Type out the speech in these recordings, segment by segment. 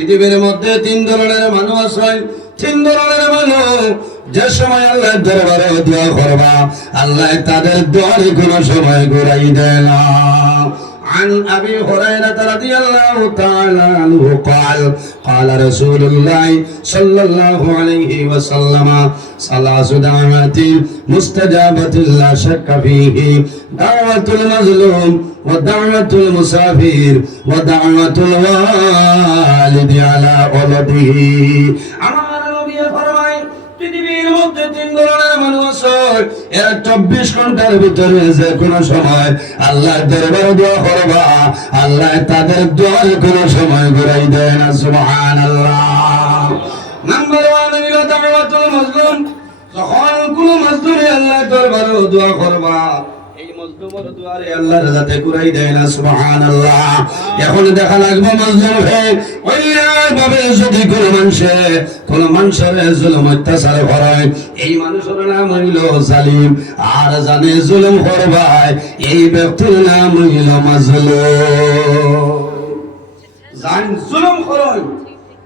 পৃথিবীর মধ্যে তিন ধরনের মানুষ হয় তিন ধরনের মানুষ। যে সময় আল্লাহ দরবারে দোয়া করবা, আল্লাহ তাদের দোয়ারে কোনো সময় ঘুরাই দেয় না। عن أبي هريرة رضي الله تعالى عنه قال قال رسول الله صلى الله عليه وسلم ثلاث دعوات مستجابة لا شك فيه دعوة المظلوم ودعوة المسافر ودعوة الوالد على ولده আমার নবী ফরমায় পৃথিবীর মধ্যে তিন ধরনের মানুষ এরা চব্বিশ ঘণ্টার ভিতরে যে কোনো সময় আল্লাহ দরবারে দোয়া করবা, আল্লাহ তাদের দোয়ার কোনো সময় ঘুরাই দেয় না সুবহান আল্লাহ নাম্বার ওয়ান হইল দাওয়াতুল মজলুম। যখন কোনো মাজলুমে আল্লাহ দরবারে দোয়া করবা মজলুমের দুয়ারে আল্লাহর যাতে কুরাই দেয় না সুবহানাল্লাহ। এখন দেখা লাগবে মজলুম হে অন্যায় ভাবে যদি কোন মানুষে কোন মানুষের জুলুম অত্যাচার করে এই মানুষের নাম হইল জালিম। আর জানে জুলুম করবায় এই ব্যক্তির নাম হইল মাজলুম। জান জুলুম করয়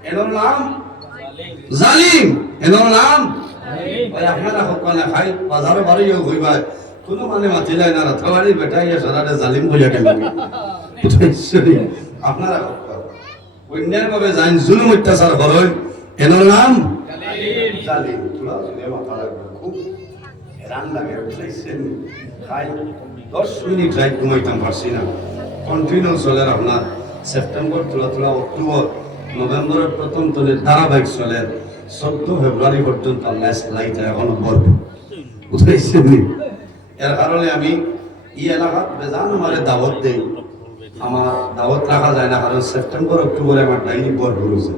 এর নাম জালিম। এর নাম? আপনারা সকলে খাই বাজারে বাড়িও ঘুরবায় কোনো মানে মাতিলাই না রাথাবাড়ি বেটাই সারাটা জালিম বইয়া কেন আপনারা অন্যায় ভাবে জান জুলুম অত্যাচার এর নাম জালিম। খুব লাগে ধারাবাহিক চলে চোদ্দ ফেব্রুয়ারি পর্যন্ত লাইটা এখন এর কারণে আমি ই এলাকাত বেজান আমার দাওয়াত দেই। আমার দাওয়াত রাখা যায় না, কারণ সেপ্টেম্বর, অক্টোবরে আমার ডাইনি বরফ হয়েছে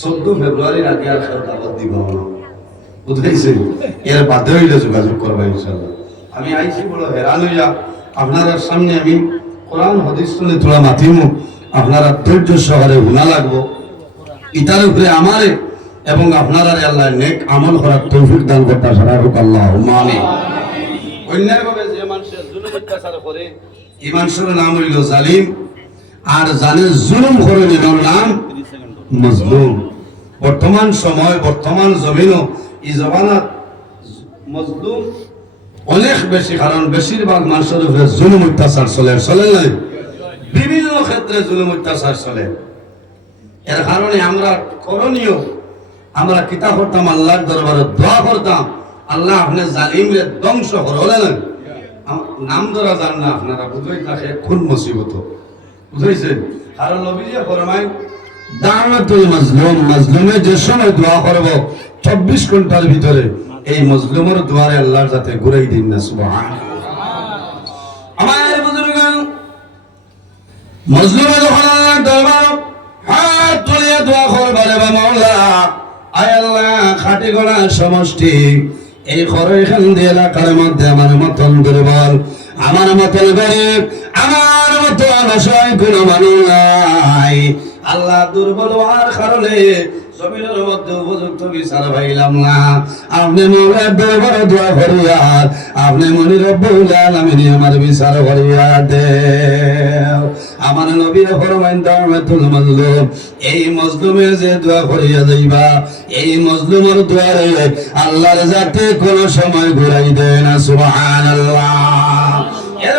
চোদ্দ ফেব্রুয়ারির আগে আর সব দাওয়াত দিব না। বুঝাইছেন এর বাধ্য হইলে যোগাযোগ করবা ইনশাল্লাহ আমি আইছি, বড় হেরান হইয়া আপনার সামনে আমি কোরআন, হদিস তুলে তোলা মাতিমু। আপনারা ধৈর্য সহকারে গুণা লাগবো। ইটার উপরে আমারে এবং আপনারা আল্লাহ নেক আমল করার তৌফিক দান করতে সারা হোক আল্লাহ মানে অন্যায়ভাবে যে মানুষের জুলুম অত্যাচার করে, এই মানুষের নাম হইল জালিম। আর জানে জুলুম করে এটার নাম মজলুম। বর্তমান সময়, বর্তমান জমিনও এই জমানাত মজলুম। অনেক বেশি, কারণ বেশিরভাগ মানুষের উপরে জুলুম অত্যাচার চলে চলে নাই। বিভিন্ন ক্ষেত্রে জুলুম অত্যাচার চলে। এর কারণে আমরা করণীয়, আমরা কিতাব করতাম আল্লাহর দরবারে দোয়া করতাম আল্লাহ আপনি জালিমরে ধ্বংস করলেন নাম ধরা যান না আপনারা বুঝাই থাকে খুন মুসিবত। বুঝাইছেন কারণ নবীজি ফরমাই দাওয়াতুল মাজলুম মাজলুমে যে সময় দোয়া করব 24 ঘণ্টার ভিতরে এই মজলুমের দুয়ারে আল্লাহর যাতে ঘুরাই দিন না আমার মজলুমে যখন আল্লাহর দরবার হাত তুলিয়া দোয়া করবে মাওলা আয় আল্লাহ, খাটি গড়া সমষ্টি এই খর এখান দিয়ে এলাকার মধ্যে আমার মতন দুর্বল, আমার মতন গরিব, আমার মতন অসহায় কোনো মানুষ নাই। আল্লাহ দুর্বল হওয়ার কারণে জমিনের মধ্যে উপযুক্ত পাইলাম না। আপনি দরবারে দোয়া করিয়া আপনি মনি রব্বুল আলামিন আমার বিচার করিয়া দে আমার নবীর ফরমাইন এই মজলুমে যে দোয়া করিয়া যাইবা, এই মজলুমের দুয়ারে আল্লাহর যাতে কোন সময় ঘুরাই দেয় না, সুবহানাল্লাহ। এর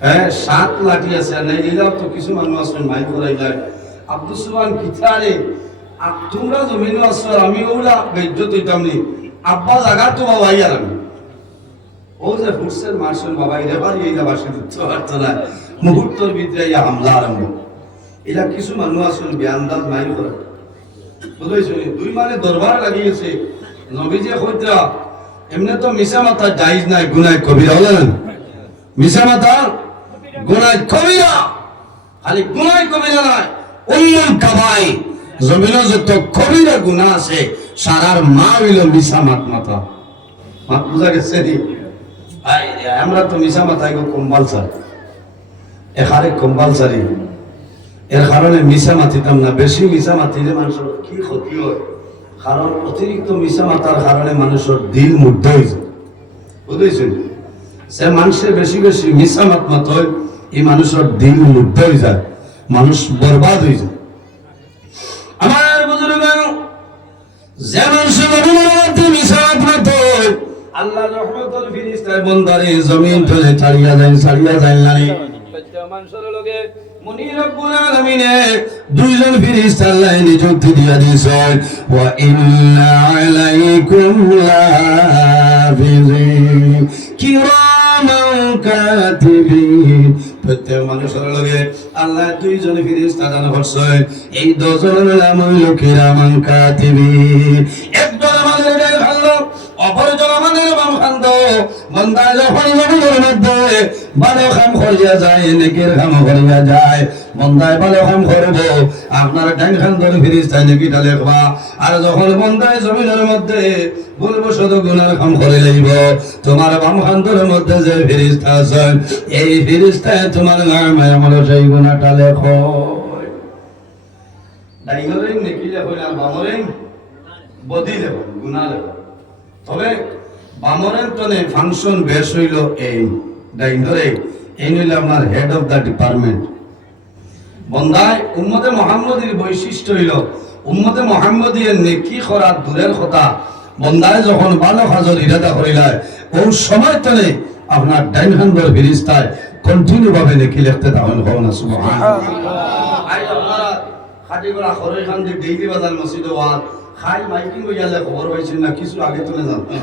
হ্যাঁ সাত লাঠি আছে। তো কিছু মানুষ আছে করাই যায়। আব্দুল সুবান কিথারে আ- তোমরা জমিন আছো, আর আমি ওরা নি। আব্বা তো আর আমি। ও যে ফুটসের মার্শাল বাবা বাড়ি এই যাবার সে দিতে পারতো না। মুহূর্তের ভিতরে ইয়া হামলা আরম্ভ। এরা কিছু মানুষ আসল বেআন্দাজ নাই করে বুঝাইছো নি? দুই মানে দরবার লাগিয়েছে। নবীজি কইতরা এমনি তো মিশা মাথা জায়েজ নাই গুনাহ কবিরা হলেন মিশা মাথা গুনাহ কবিরা, খালি গুনাহ কবিরা নাই, উম্মুল কাবাই জমিন যত কবিরা গুনাহ আছে, সারার মা হইল মিশা মাত মাথা মাত বুঝা গেছে আই, আমরা তো মিশা মাথায় কম্পালসার। এখানে কম্পালসারি। এর কারণে মিশা মাতিতাম না, বেশি মিশা মাতিলে মানুষের কি ক্ষতি হয়? কারণ অতিরিক্ত মিশা মাতার কারণে মানুষের দিল মুগ্ধ হয়ে যায়। বুঝেছেন? সে মানুষের বেশি বেশি মিশা মাত হয়, এই মানুষের দিল মুগ্ধ হয়ে যায়, মানুষ বরবাদ হয়ে যায়। আমার বুজুর্গ যে মানুষের মধ্যে মিশা মাত আল্লাহ রহমতের ফিরিস্তায় বন্দারে জমিন তলে ছাড়িয়া যায় ছাড়িয়া যায় না। মানুষের মুনি আলামিনে দুইজন ফেরেশতা আল্লাহ নিযুক্তি দিয়া দিয়েছেন, ওয়া ইন্না আলাইকুম লাফিজিন। কিরামান কাতিবিন। প্রত্যেক লগে আল্লাহ দুইজন ফেরেশতা দান করছেন। এই দুজনের নাম হইল কিরামান কাতিবিন। বন্দা যখন জমিনের মধ্যে ভালো কাম করিয়া যায়, নেকের করিয়া যায়। বন্দায় ভালো করব আপনার ডাইন খান্দর ফিরিস্তায় নেকিটা লেখবা আর যখন বন্দায় জমিনের মধ্যে গুণার করে লইব, তোমার বাম খান্দর মধ্যে যে ফিরিস্তা আছেন, এই ফিরিস্তায় তোমার নামে আমার সেই গুণাটা লেখো। নেকি লেখো না বদি লেখো, গুণা লেখো। তবে বামরের তনে ফাংশন বেশ হইল এই। ডাইনরে এই হইল আপনার হেড অফ দ্য ডিপার্টমেন্ট বন্দায় উম্মতে মোহাম্মদীর বৈশিষ্ট্য হইল, উম্মতে মোহাম্মদীর নেকি করার দূরের কথা। বন্দায় যখন ভালো হাজর ইরাদা করিলায়, ওই সময় তলে আপনার ডাইন হান্ডর ফিরিস্তায় কন্টিনিউ ভাবে নেকি লিখতে তখন হব না, সুবহানাল্লাহ। আই আপনারা খাটি করা খরচ খান যে ডেইলি বাজার মসজিদ ওয়াল খাই মাইকিং হয়ে খবর পাইছেন না, কিছু আগে তুলে জানতেন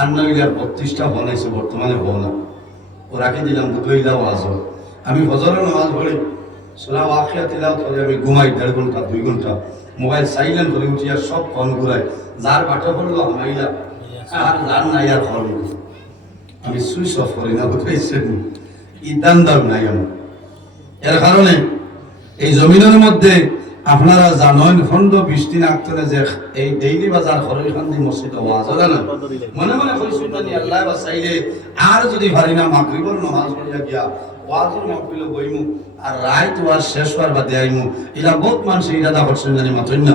আন্ন ইলার বত্রিশটা বনাইছে বর্তমানে হও না ও রাখি দিলাম দুটো ইলা ওয়াজ হয়। আমি হজরের নামাজ পড়ি সোলা আখিয়া তিলাও করে আমি ঘুমাই দেড় ঘণ্টা, দুই ঘণ্টা। মোবাইল সাইলেন্ট করে উঠি আর সব ফোন ঘুরাই। যার বাটা পড়ল আমাইলা আর যার নাই আর ফোন আমি সুইচ অফ করি না বুঝাইছেন ইদান দাম নাই আমার এর কারণে এই জমিনের মধ্যে আপনারা জানেন খন্ড বিশ দিন আগতনে যে এই ডেইলি বাজার খরচখান্দি মসজিদ ওয়াজ হয় না মনে মনে কইছো জানি আল্লাহ বাসাইলে আর যদি পারি না মাগরিবর নামাজ পড়িয়া গিয়া ওয়াজের মাহফিল বইমু আর রাত ওয়াজ শেষ হওয়ার বাদে আইমু এলা বহুত মানুষ ইরাদা করছেন জানি মাতই না?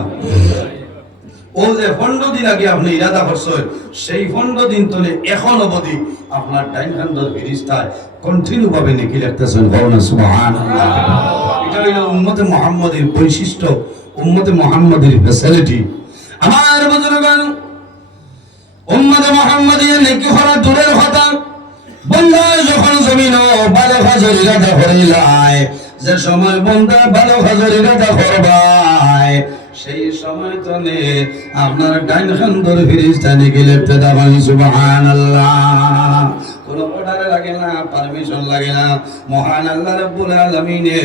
ও যে ফন্ড দিন আগে আপনি ইরাদা করছেন সেই ফন্ড দিন তলে এখন অবধি আপনার টাইম খান্ডর ফিরিস্তায় কন্টিনিউ ভাবে নেকি লিখতেছেন ভবনা সুবহানাল্লাহ। উম্মতে মুহাম্মাদের বৈশিষ্ট্য, উম্মতে মুহাম্মাদের ফ্যাসিলিটি আমার উম্মতে মুহাম্মাদের নেকি দূরের কথা যখন জমিন যে সময় সেই সময় তনে আপনার ডাইন খান্দর ফিরিস্তানি গেলে লাগে না পারমিশন লাগে না। মহান আল্লাহ রাব্বুল আলামিনে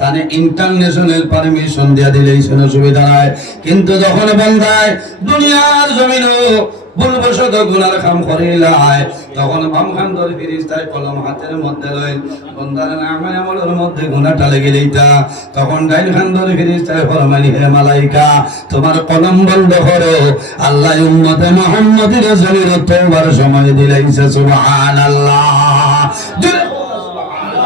তানে ইন্টারন্যাশনাল পারমিশন দিয়া দিলেই কোনো সুবিধা নাই। কিন্তু যখন বন্ধায় দুনিয়ার জমিনও ভুলবশত গুনার তখন বাম খান ধরে কলম হাতের মধ্যে লইন বন্দার নামে আমলের মধ্যে গুনাটা লেগে দিতা তখন ডাইন খান ধরে ফরমানি হে মালাইকা, তোমার কলম বন্ধ করো। আল্লাহ উম্মতে সময় দিলাইছে, সুবহানাল্লাহ।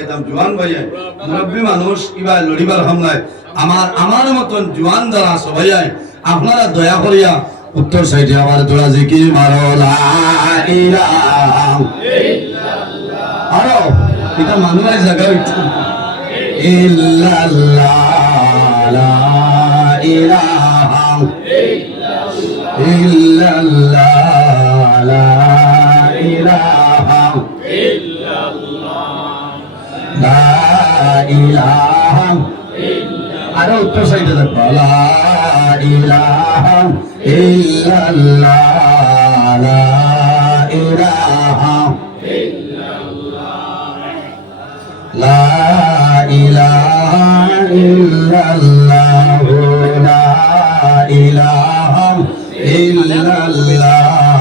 হেরান জোয়ান ভাইয়া মুরব্বী মানুষ, কিবা লড়িবার নাই আমার আমার মতন জোয়ান যারা ভাইয়া আপনারা দয়া করিয়া উত্তর সাইডে আমার তোরা জিকির মারো আরও, এটা মানুষের জায়গা ইল্লাল্লাহ ইল্লাল্লাহ ইলাহা আরও উত্তর সাইডে দেখো লা ইলাহা ইল্লাল্লাহ। লা ইলাহা লা ইলাহা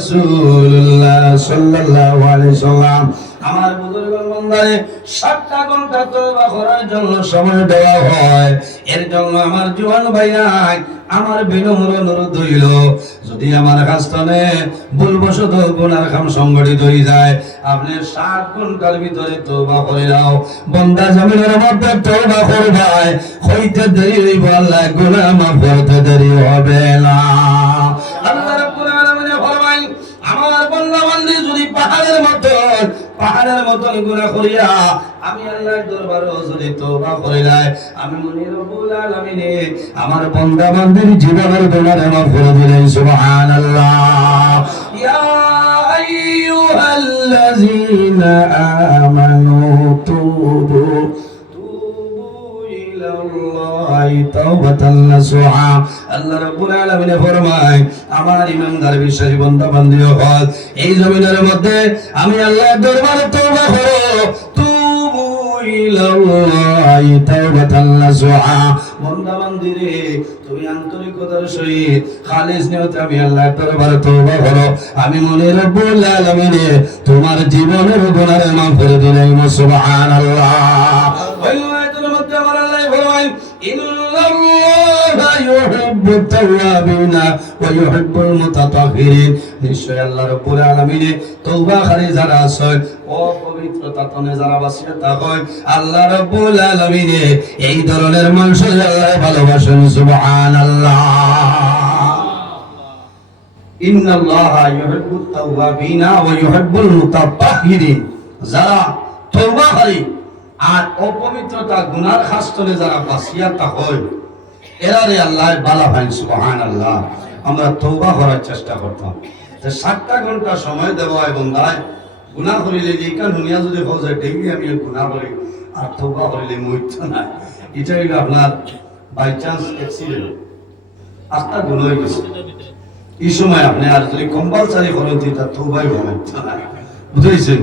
রাসূলুল্লাহ সাল্লাল্লাহু আলাইহি সাল্লাম, আমার বুজুর্গ বন্দারে সাতটা ঘণ্টা তওবা করার জন্য সময় দেওয়া হয়। এর জন্য আমার আমার বিনম্র অনুরোধ হইল, যদি আমার ভুলবশত গুনার কাম সংগঠিত হয়ে যায়, আপনি সাত ঘণ্টার ভিতরে তওবা করে দাও বন্দা জমিনের মধ্যে তওবা করবাই হইতে দেরি হইব আল্লাহ, গুনাহ মাফ করতে দেরি হবে না। পাহাড়ের মতন গুণা করিয়া আমি আল্লাহর দরবারে যদি তওবা করিলাই। আমি মনে রব্বুল আলামিনে, আমার বন্দা বান্দির জীবনের গুনাহ মাফ করে দিলেন, সুবহানাল্লাহ। ইয়া আইয়ুহাল্লাযীনা আমানু তুবু। আমি তুমি আন্তরিকতার সহিত খালিস আমি আল্লাহর দরবারে তওবা করো আমি মনে রব্বুল আলামিন, তোমার জীবনের গুনাহ মাফ করে দিলাম, সুবহানাল্লাহ। আল্লাহ মুতাতাহহিরিন নিশ্চয় আল্লাহ রাব্বুল আলামিন যারা যারা আল্লাহ রাব্বুল আলামিন এই ধরনের মানুষের আল্লাহ ভালোবাসেন ইউহিব্বুত তাওয়াবিনা ওয়া আর অপবিত্রতা গুনার খাস্তলে যারা বাসিয়া তা হয় এরারে আল্লাহ বালা ভাই সুবহান আল্লাহ আমরা তৌবা করার চেষ্টা করতাম। যে সাতটা ঘণ্টা সময় দেব এবং দায় গুনাহ করিলে যে কান দুনিয়া যদি হয়ে যায়, ডেইলি আমি গুনাহ করি, আর তৌবা করিলে মৃত্যু নাই। এটা হইল আপনার বাই চান্স অ্যাক্সিডেন্ট আটটা গুণ হয়ে গেছে। এই সময় আপনি আর যদি কম্পালসারি করেন, তা তৌবাই হবে। বুঝেছেন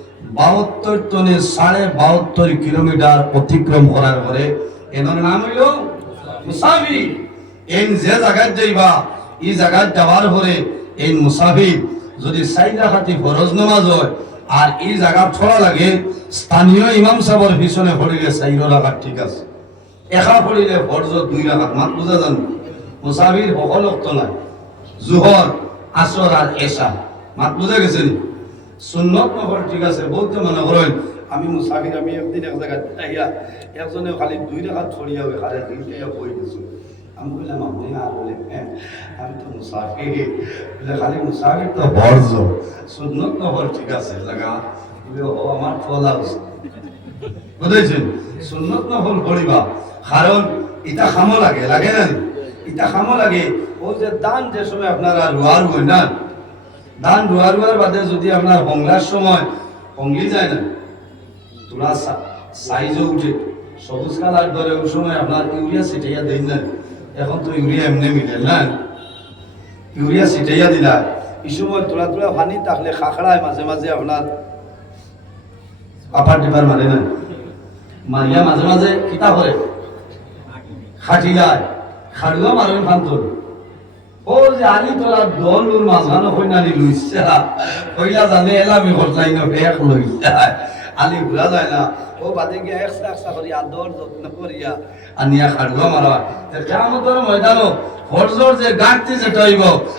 বাহাত্তর টনে সাড়ে বাহাত্তর কিলোমিটার অতিক্রম করার পরে এদের নাম হইল মুসাফির। এই যে জায়গায় যাইবা, এই জায়গায় যাওয়ার পরে এই মুসাফির যদি চাই রাখাতি ফরজ নামাজ হয় আর এই জায়গা ছড়া লাগে, স্থানীয় ইমাম সাহেবের পিছনে পড়িলে চাইর রাখাত ঠিক আছে। একা পড়িলে ফরজ দুই রাখাত মাত বুঝা জানো মুসাফির সকল অক্ত নাই। জুহর, আসর আর এশা, মাত বুঝা গেছে নি? সুন্নত নগর ঠিক আছে বলতে মনে করেন আমি মুসাফির আমি একদিন এক জায়গায় আইয়া একজনে খালি দুই রেখা ছড়িয়া ওই খালে দুইটাইয়া বই দিছো আমি বললাম আপনি আর বলে হ্যাঁ আমি তো মুসাফির বলে খালি মুসাফির তো বর্জ সুন্নত নহর ঠিক আছে লাগা। বলে ও আমার ফলা বুঝেছেন সুন্নত নহল করিবা কারণ ইটা খামো লাগে লাগে না ইটা খামো লাগে। ও যে দান যে সময় আপনারা রোয়ার হয় না? ধান রোয়া রোয়ার বাদে যদি আপনার হংলার সময় হংলি যায় না, তোলা সাইজও উঠে। সবুজ কালার ধরে ওই সময় আপনার ইউরিয়া ছিটাইয়া দেন না। এখন তো ইউরিয়া এমনি মিলে না। ইউরিয়া ছিটাইয়া দিলা। এই সময় তোলা তোলা পানি থাকলে খাখড়ায় মাঝে মাঝে আপনার আপার ডিপার মানে না। মারিয়া মাঝে মাঝে কিতা করে খাটি যায় খাড়ুয়া মারবেন ফান্তর ও যে আলি তোলা দল ওর আলি যায়। যে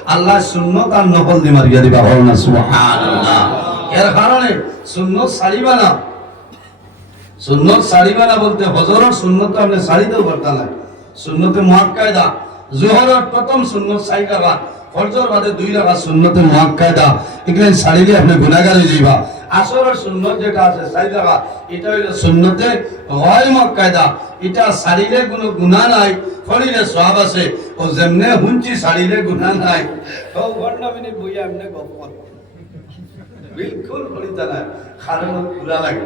আল্লাহ সুন্নত আর নকল দি মারিয়া দিবা হল না এর কারণে সুন্নত ছাড়িবা না সারিবা না বলতে হজরর সুন্নত আপনি সারিতেও পারতেন না সুন্নতে মহাকায়দা জোহরের প্রথম সুন্নত সারি রাখা ফরজর বাদে দুই রাখা সুন্নতে মহাকায়দা এখানে সারিলে আপনি গুণাগার হয়ে যাইবা। আসরের সুন্নত যেটা আছে সারি রাখা এটা হইল সুন্নতে হয় মহাকায়দা এটা সারিলে কোনো গুণা নাই ফরিলে সব আছে। ও যেমনে হুঞ্চি সারিলে গুণা নাই। ও ঘণ্টা মিনিট বইয়া এমনি গপ বিলকুল ফরিতা নাই কারণ পুরা লাগে।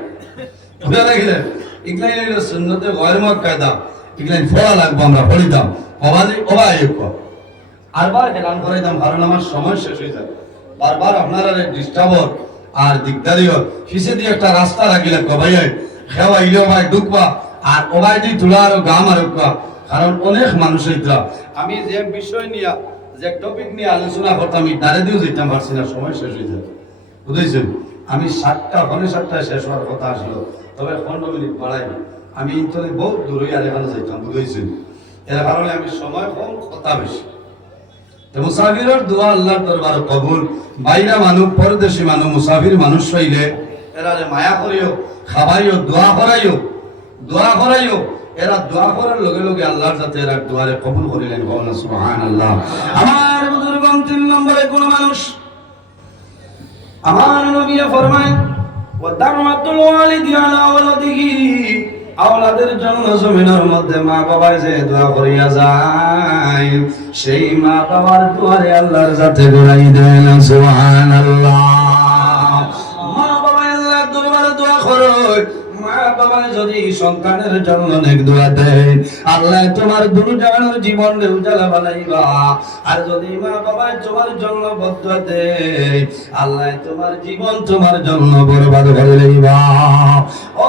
পুরা লাগিলে ইগলাই হইল সুন্নতে গয়ের মত কায়দা ইগলাই ফোড়া লাগবো আমরা ফরিতাম অবাদি অবা আয়োগ আরবার হেলান করাইতাম, কারণ আমার সময় শেষ হয়ে যায় বারবার আপনারা ডিস্টার্বর আর দিকদারিও পিছে দিয়ে একটা রাস্তা রাখিলে কবাইয়াই। খেওয়া ইলেও ভাই ঢুকবা আর ওবাই দিয়ে তুলা আর গাম আর কারণ অনেক মানুষ হইতরা আমি যে বিষয় নিয়ে, যে টপিক নিয়ে আলোচনা করতাম আমি দাঁড়ে দিয়েও যেতাম পারছি না, সময় শেষ হয়ে যায় বুঝেছেন? আমি সাতটা পনেরো সাতটায় শেষ হওয়ার কথা আসলো। তবে পনেরো মিনিট বাড়াই আমি ইন্তরে বহুত দূরে আর এখানে যাইতাম, বুঝেছেন? এর কারণে আমি সময় কম, কথা বেশি। মুসাফিরের দোয়া আল্লাহর দরবার কবুল। বাইরা মানুষ পরদেশি মানুষ মুসাফির মানুষ হইলে এরারে মায়া করিও খাবাইও দোয়া করাইও দোয়া করাইও, এরা দোয়া করার লগে লগে আল্লাহর যাতে এরা দোয়ারে কবুল করিলেন ভগবান সুবহানাল্লাহ। আমার বুজুর্গণ তিন নম্বরে কোন মানুষ আমার নবী ফরমায় ওয়াদামাতুল ওয়ালিদি আলা ওয়ালাদিহি আওলাদের জন্য জমিনের মধ্যে মা বাবা যে দোয়া করিয়া যায়, সেই মা বাবার দুয়ারে আল্লাহর যাতে গোড়াই সুবহানাল্লাহ। মা বাবা আল্লাহ দরবারে দোয়া করো, মা বাবা জন্য নেক দোয়া দেয়, আল্লাহ তোমার জীবন যদি মা তোমার জন্য দেয় আল্লাহ বরবাদ করে লইবা ও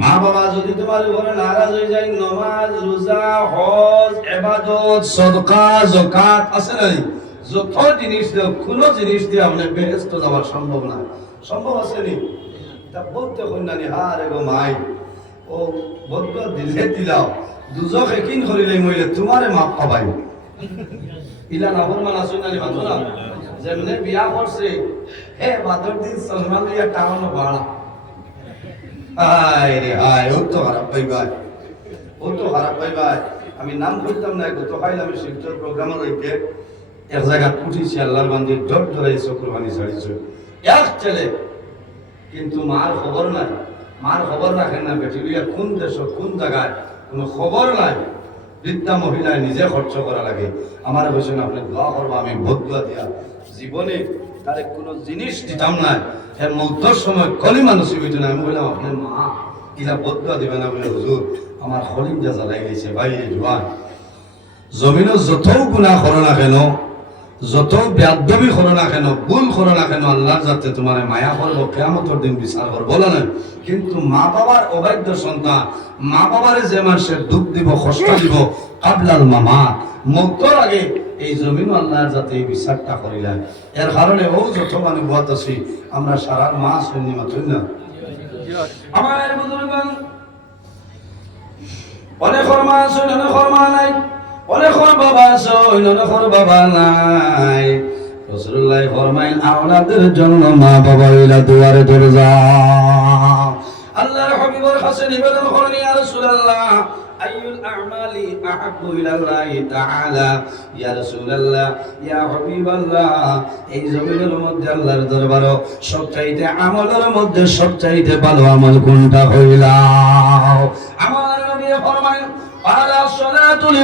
মা বাবা যদি তোমার উপরে নারাজ হয়ে যায়, নমাজ, রোজা, হজ এবাদত সদকা জকাত আছে না যত জিনিস দেও, কোন জিনিস দিয়ে আপনি বেহেস্ত যাওয়া সম্ভব না। সম্ভব আছে নি? তা বলতে কন্যানি হারে গো মাই, ও বদ্ধ দিলে দিলাও, দুজক একিন করিলে মইলে তোমারে মাপ পাবাই। ইলা নাবর মান আসুন না যেমনে বিয়া করছে, হে বাদর দিন সলমান লিয়া টাউন বাড়া আয় রে আয়, ও তো খারাপ ভাই ও তো খারাপ ভাই আমি নাম করতাম না গত খাইল আমি শিলচর প্রোগ্রামে রইতে এক জায়গা উঠিছি আল্লাহর বান্দি ডর ধরাইছো কুরবানি ছাড়িছো। এক ছেলে, কিন্তু মার খবর নাই। মার খবর রাখেন না বেটিলিয়া কোন দেশ, কোন জায়গায়, কোনো খবর নাই। বৃদ্ধা মহিলায় নিজে খরচ করা লাগে। আমার বলছেন আপনি দোয়া করব, আমি ভোট দিয়া। জীবনে তারে কোনো জিনিস দিতাম না এর মধ্যর সময় কলিমা নসিব হইতো না। আমি বললাম, আপনার মা ইলা ভোট দোয়া দিবে না? বলে, হুজুর, আমার হলিম যা জ্বালাই গেছে বাইরে জোয়ান। জমিনও যত গুণা করো না কেন, যত ব্যাধবি করো না কেন ভুল করো না কেন, আল্লাহর যাতে তোমার মায়া করব কেমতর দিন বিচার করব। বলো না কিন্তু মা বাবার অবাধ্য সন্তান, মা বাবারে যে মানুষের দুঃখ দিব, কষ্ট দিব, কাবলাল মামা মুক্তর আগে এই জমিন আল্লাহর যাতে এই বিচারটা করিলেন এর কারণে ও যত মানে বাত আছি, আমরা সারা মাস হইনি মাত্র না। আমার মা আছে, অনেকর মা নাই। অনেকর বাবা আছে, অনেকর বাবা নাই। রসুল্লাহ ফরমাইন, আওলাদের জন্য মা বাবা ইলা দুয়ারে ধরে যাও আল্লাহর হাবিবের কাছে নিবেদন আহাব্বু ইলাল্লাহি তাআলা ইয়া রাসূলুল্লাহ ইয়া হাবিবাল্লাহ এই জমিনের মধ্যে আল্লাহর দরবারে সবচাইতে আমলের মধ্যে সবচাইতে ভালো আমল কোনটা হইলা? আমার নবী ফরমায়েন, আলা সালাতুল